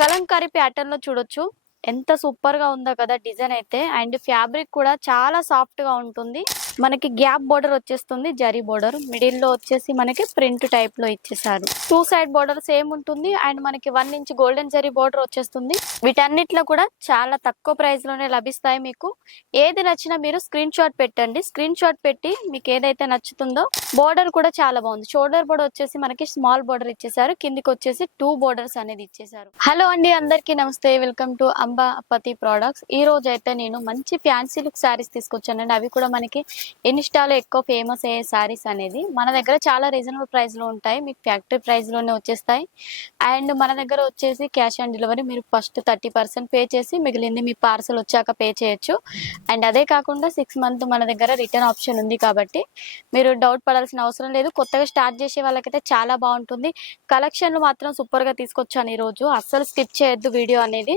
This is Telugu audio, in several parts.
కలంకారీ ప్యాటర్న్ లో చూడొచ్చు. ఎంత సూపర్ గా ఉందో కదా డిజైన్ అయితే. అండ్ ఫ్యాబ్రిక్ కూడా చాలా సాఫ్ట్ గా ఉంటుంది. మనకి గ్యాప్ బోర్డర్ వచ్చేస్తుంది, జరీ బోర్డర్ మిడిల్ లో వచ్చేసి మనకి ప్రింట్ టైప్ లో ఇచ్చేసారు. టూ సైడ్ బోర్డర్ సేమ్ ఉంటుంది. అండ్ మనకి 1 ఇంచ్ గోల్డెన్ జరీ బోర్డర్ వచ్చేస్తుంది. వీటన్నిటిలో కూడా చాలా తక్కువ ప్రైస్ లోనే లభిస్తాయి. మీకు ఏది నచ్చినా మీరు స్క్రీన్ షాట్ పెట్టండి. స్క్రీన్ షాట్ పెట్టి మీకు ఏదైతే నచ్చుతుందో. బోర్డర్ కూడా చాలా బాగుంది. షోల్డర్ బోర్డర్ వచ్చేసి మనకి స్మాల్ బోర్డర్ ఇచ్చేసారు. కిందికి వచ్చేసి 2 బోర్డర్స్ అనేది ఇచ్చేసారు. హలో అండి, అందరికీ నమస్తే. Welcome to Ambapathi products. ఈ రోజు అయితే నేను మంచి ఫ్యాన్సీ లుక్ శారీస్ తీసుకొచ్చానండి. అవి కూడా మనకి ఇన్స్టాలో ఎక్కువ ఫేమస్ అయ్యే శారీస్ అనేది మన దగ్గర చాలా రీజనబుల్ ప్రైస్ లో ఉంటాయి. మీకు ఫ్యాక్టరీ ప్రైస్ లోనే వచ్చేస్తాయి. అండ్ మన దగ్గర వచ్చేసి క్యాష్ ఆన్ డెలివరీ. మీరు ఫస్ట్ 30% పే చేసి మిగిలింది మీ పార్సల్ వచ్చాక పే చేయొచ్చు. అండ్ అదే కాకుండా 6 మంత్ మన దగ్గర రిటర్న్ ఆప్షన్ ఉంది కాబట్టి మీరు డౌట్ పడాల్సిన అవసరం లేదు. కొత్తగా స్టార్ట్ చేసే వాళ్ళకైతే చాలా బాగుంటుంది. కలెక్షన్లు మాత్రం సూపర్ గా తీసుకొచ్చాను ఈ రోజు. అస్సలు స్కిప్ చేయొద్దు వీడియో అనేది.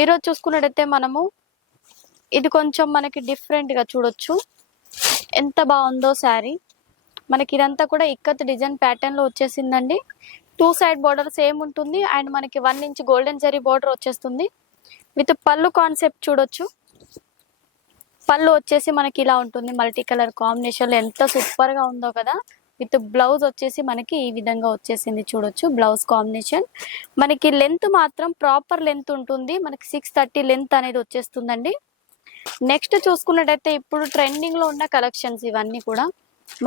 ఈ రోజు చూసుకున్నట్టయితే మనము ఇది కొంచెం మనకి డిఫరెంట్ గా చూడొచ్చు. ఎంత బాగుందో శారీ. మనకి ఇదంతా కూడా ఇక్కత్ డిజైన్ ప్యాటర్న్ లో వచ్చేసిందండి. 2 సైడ్ బోర్డర్ సేమ్ ఉంటుంది. అండ్ మనకి 1 ఇంచ్ గోల్డెన్ జరీ బోర్డర్ వచ్చేస్తుంది. విత్ పళ్ళు కాన్సెప్ట్ చూడొచ్చు. పళ్ళు వచ్చేసి మనకి ఇలా ఉంటుంది. మల్టీ కలర్ కాంబినేషన్ లో ఎంత సూపర్ గా ఉందో కదా. విత్ బ్లౌజ్ వచ్చేసి మనకి ఈ విధంగా వచ్చేసింది చూడొచ్చు. బ్లౌజ్ కాంబినేషన్ మనకి లెంత్ మాత్రం ప్రాపర్ లెంత్ ఉంటుంది. మనకి 630 లెంత్ అనేది వచ్చేస్తుందండి. నెక్స్ట్ చూసుకున్నట్టయితే ఇప్పుడు ట్రెండింగ్ లో ఉన్న కలెక్షన్స్ ఇవన్నీ కూడా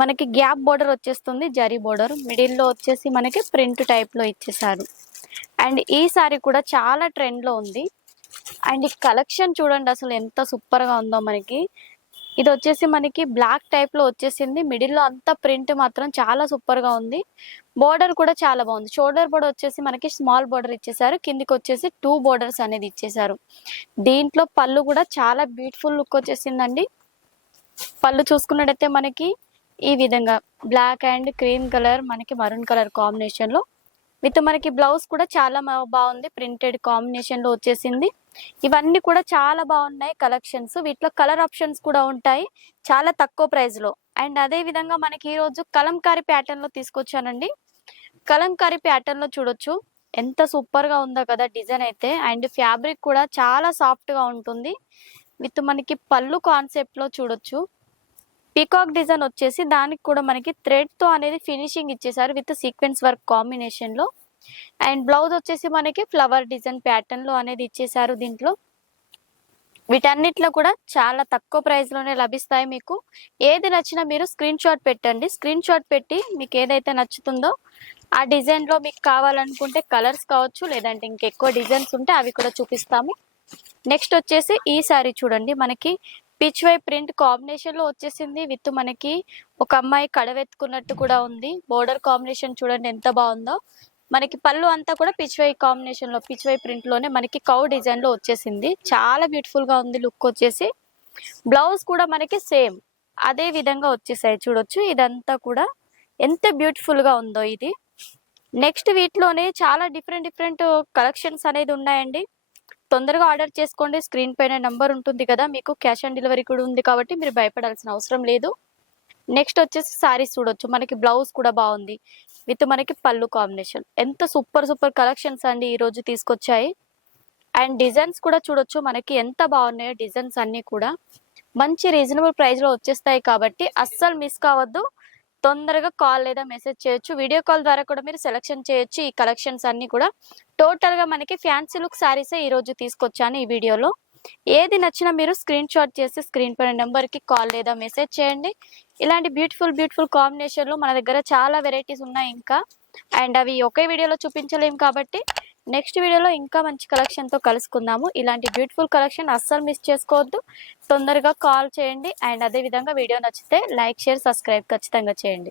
మనకి గ్యాప్ బోర్డర్ వచ్చేస్తుంది, జరీ బోర్డర్ మిడిల్ లో వచ్చేసి మనకి ప్రింట్ టైప్ లో ఇచ్చేసారు. అండ్ ఈ సారీ కూడా చాలా ట్రెండ్ లో ఉంది. అండ్ ఈ కలెక్షన్ చూడండి అసలు ఎంత సూపర్ గా ఉందో. మనకి ఇది వచ్చేసి మనకి బ్లాక్ టైప్ లో వచ్చేసింది. మిడిల్ లో అంతా ప్రింట్ మాత్రం చాలా సూపర్ గా ఉంది. బోర్డర్ కూడా చాలా బాగుంది. షోల్డర్ బోర్డర్ వచ్చేసి మనకి స్మాల్ బోర్డర్ ఇచ్చేసారు. కిందికి వచ్చేసి 2 బోర్డర్స్ అనేది ఇచ్చేసారు. దీంట్లో పళ్ళు కూడా చాలా బ్యూటిఫుల్ లుక్ వచ్చేసిందండి. పళ్ళు చూసుకున్నట్టయితే మనకి ఈ విధంగా బ్లాక్ అండ్ క్రీమ్ కలర్, మనకి మరూన్ కలర్ కాంబినేషన్ లో విత్ మనకి బ్లౌజ్ కూడా చాలా బాగుంది. ప్రింటెడ్ కాంబినేషన్ లో వచ్చేసింది. ఇవన్నీ కూడా చాలా బాగున్నాయి కలెక్షన్స్. వీటిలో కలర్ ఆప్షన్స్ కూడా ఉంటాయి చాలా తక్కువ ప్రైస్ లో. అండ్ అదే విధంగా మనకి ఈ రోజు కలంకారీ ప్యాటర్న్ లో తీసుకొచ్చానండి. కలంకారీ ప్యాటర్న్ లో చూడొచ్చు. ఎంత సూపర్ గా ఉందో కదా డిజైన్ అయితే. అండ్ ఫ్యాబ్రిక్ కూడా చాలా సాఫ్ట్ గా ఉంటుంది. విత్ మనకి పళ్ళు కాన్సెప్ట్ లో చూడొచ్చు. పీకాక్ డిజైన్ వచ్చేసి దానికి కూడా మనకి థ్రెడ్ తో అనేది ఫినిషింగ్ ఇచ్చేసారు విత్ సీక్వెన్స్ వర్క్ కాంబినేషన్ లో. అండ్ బ్లౌజ్ వచ్చేసి మనకి ఫ్లవర్ డిజైన్ ప్యాటర్న్ లో అనేది ఇచ్చేసారు. దీంట్లో వీటన్నిటిలో కూడా చాలా తక్కువ ప్రైస్ లోనే లభిస్తాయి. మీకు ఏది నచ్చినా మీరు స్క్రీన్ షాట్ పెట్టండి. స్క్రీన్ షాట్ పెట్టి మీకు ఏదైతే నచ్చుతుందో ఆ డిజైన్ లో మీకు కావాలనుకుంటే కలర్స్ కావచ్చు, లేదంటే ఇంకెక్కువ డిజైన్స్ ఉంటే అవి కూడా చూపిస్తాము. నెక్స్ట్ వచ్చేసి ఈ సారీ చూడండి. మనకి పిచ్ వై ప్రింట్ కాంబినేషన్ లో వచ్చేసింది. విత్ మనకి ఒక అమ్మాయి కడవెత్తుకున్నట్టు కూడా ఉంది. బోర్డర్ కాంబినేషన్ చూడండి ఎంత బాగుందో. మనకి పళ్ళు అంతా కూడా పిచ్ వై కాంబినేషన్ లో, పిచ్ వై ప్రింట్ లోనే మనకి కౌ డిజైన్ లో వచ్చేసింది. చాలా బ్యూటిఫుల్ గా ఉంది లుక్ వచ్చేసి. బ్లౌజ్ కూడా మనకి సేమ్ అదే విధంగా వచ్చేసాయి చూడొచ్చు. ఇదంతా కూడా ఎంత బ్యూటిఫుల్ గా ఉందో ఇది. నెక్స్ట్ వీటిలోనే చాలా డిఫరెంట్ కలెక్షన్స్ అనేది ఉన్నాయండి. తొందరగా ఆర్డర్ చేసుకోండి. స్క్రీన్ పైన నంబర్ ఉంటుంది కదా. మీకు క్యాష్ ఆన్ డెలివరీ కూడా ఉంది కాబట్టి మీరు భయపడాల్సిన అవసరం లేదు. నెక్స్ట్ వచ్చేసి సారీస్ చూడొచ్చు. మనకి బ్లౌజ్ కూడా బాగుంది. విత్ మనకి పళ్ళు కాంబినేషన్ ఎంత సూపర్ కలెక్షన్స్ అండి ఈ రోజు తీసుకొచ్చాయి. అండ్ డిజైన్స్ కూడా చూడొచ్చు. మనకి ఎంత బాగున్నాయో డిజైన్స్ అన్ని కూడా మంచి రీజనబుల్ ప్రైస్ లో వచ్చేస్తాయి కాబట్టి అస్సలు మిస్ కావద్దు. తొందరగా కాల్ లేదా మెసేజ్ చేయొచ్చు. వీడియో కాల్ ద్వారా కూడా మీరు సెలెక్షన్ చేయొచ్చు. ఈ కలెక్షన్స్ అన్ని కూడా టోటల్ గా మనకి ఫ్యాన్సీ లుక్ శారీస్ ఈ రోజు తీసుకొచ్చాను ఈ వీడియోలో. ఏది నచ్చినా మీరు స్క్రీన్ షాట్ చేసి స్క్రీన్ పైన నెంబర్ కి కాల్ లేదా మెసేజ్ చేయండి. ఇలాంటి బ్యూటిఫుల్ కాంబినేషన్ లో మన దగ్గర చాలా వెరైటీస్ ఉన్నాయి ఇంకా. అండ్ అవి ఒకే వీడియోలో చూపించలేము కాబట్టి నెక్స్ట్ వీడియోలో ఇంకా మంచి కలెక్షన్ తో కలుసుకుందాము. ఇలాంటి బ్యూటిఫుల్ కలెక్షన్ అస్సలు మిస్ చేసుకోవద్దు. తొందరగా కాల్ చేయండి. అండ్ అదే విధంగా వీడియో నచ్చితే లైక్, షేర్, సబ్స్క్రైబ్ ఖచ్చితంగా చేయండి.